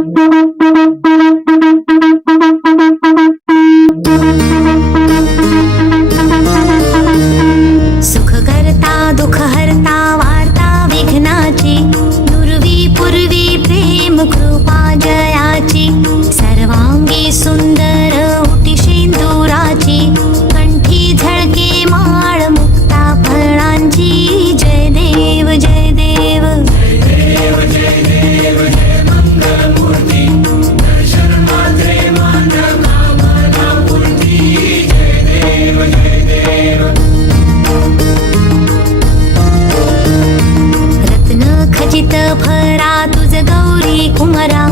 सुख करता दुःख हरता वार्ता विघ्नाची, नुरवी पूर्वी प्रेम कृपा जयाची, सर्वांगी सुंदर उटी शेंदुराची, कंठी झळके माळ मुक्ता फळांची, जय देव जय देव खचित फरा तुझ गौरी कुमरा,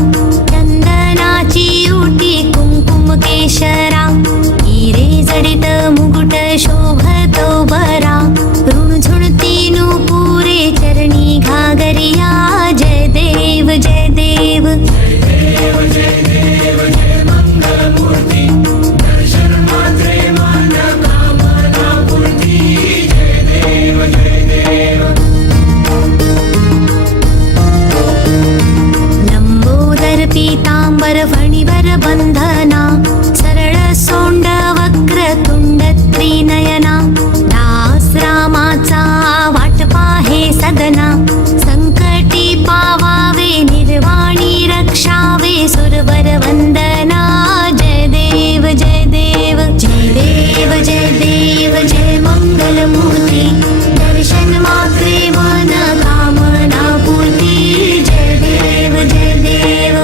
चंदनाची उटी कुंकुम केशरा, हिरे जडित मुकुट शोभतो बरा, ऋणझुणती नुपुरे चरणी घागरिया, जय देव जय देव पीतांबर फणीवर बंधना, सरळ सोंड वक्र तुंड त्रिनयना, दास रामाचा वाट पाहे सदना, संकटी पावावे निर्वाणी रक्षावे सुरवर वंदना, जय देव जय देव जय देव जय देव जय मंगलमूर्ती, दर्शन मात्रे मन कामना पूर्ती, जय देव जय देव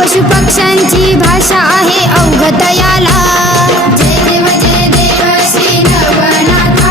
पशुपक्ष्यांची भाषा आहे अवगत याला, जय देव श्री नवनाथा।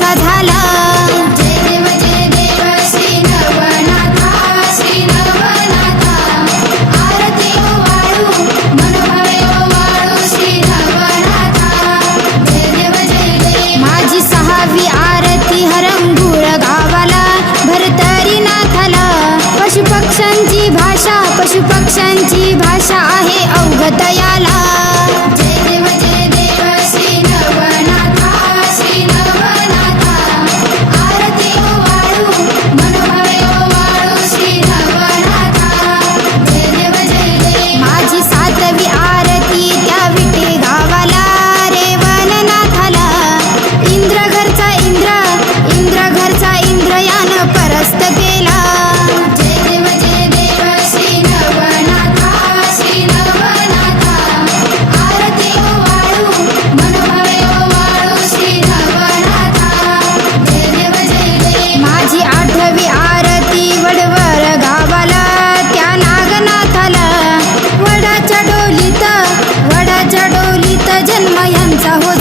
यांचा झाला. जय देव श्री नवनाथा श्री नवनाथा. आरती ओवाळू मनोभावे ओवाळू श्री नवनाथा. जय देव माझी 6वी आरती हरंगुळ गावाला भरतरी नाथाला. पशुपक्ष्यांची भाषा आहे अवगत याला. जय देव श्री नवनाथा श्री नवनाथा. आरती ओवाळू मनोभावे ओवाळू श्री नवनाथा. जय देव माझी 7वी आरती त्या विटे गावाला रेवण नाथाला. इंद्र घरचा इंद्र यानं परस्त केला. जय देव श्री नवनाथा श्री नवनाथा. आरती ओवाळू मनोभावे ओवाळू श्री नवनाथा. जय देव माझी 8वी आरती वडवळ गावाला त्या नागनाथाला. वडाच्या डोलीत जन्म यांचा हो